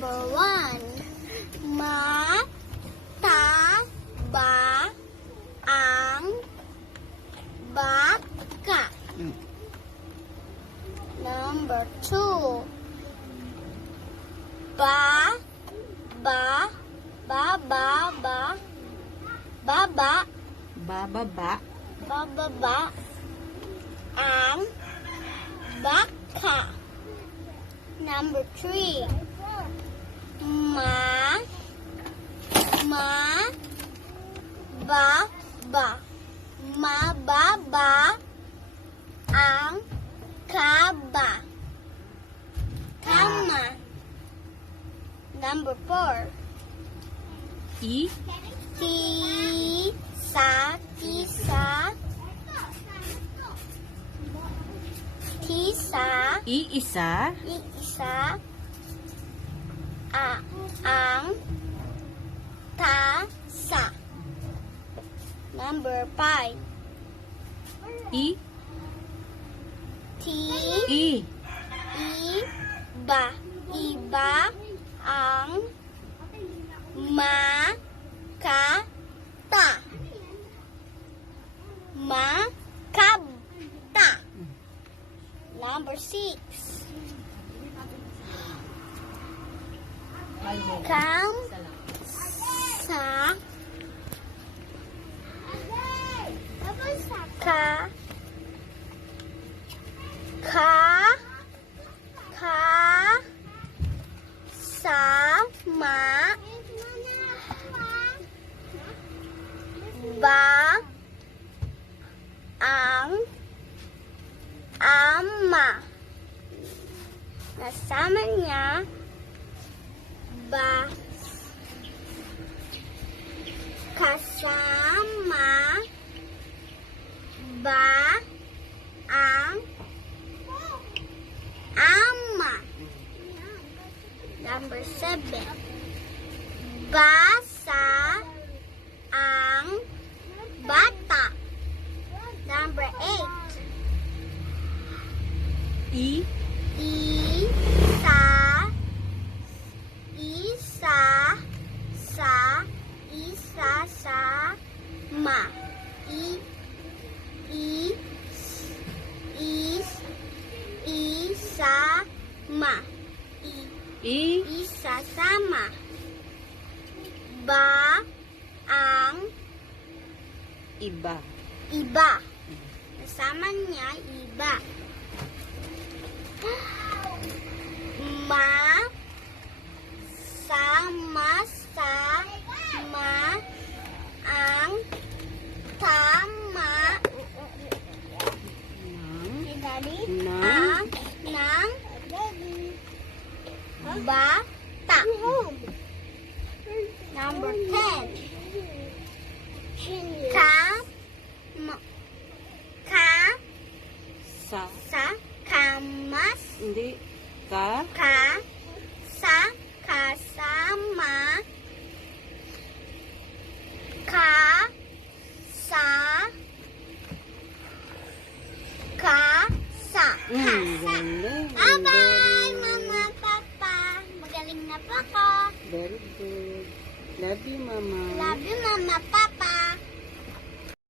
Number 1. Mataba ang baka. Number 2. Bababa ang baka. Number 3. Mababa ang kaba. Tama. Number 4. Iisa ang tasa. Number 5. Iba ang makata. Number 6. Kasama ba ang ama? Kasama niya ba? Kasama ba ang ama? Number 7. Basa ang bata. Number 8. Isasama ba ang iba. Kasama niya iba. Sama ang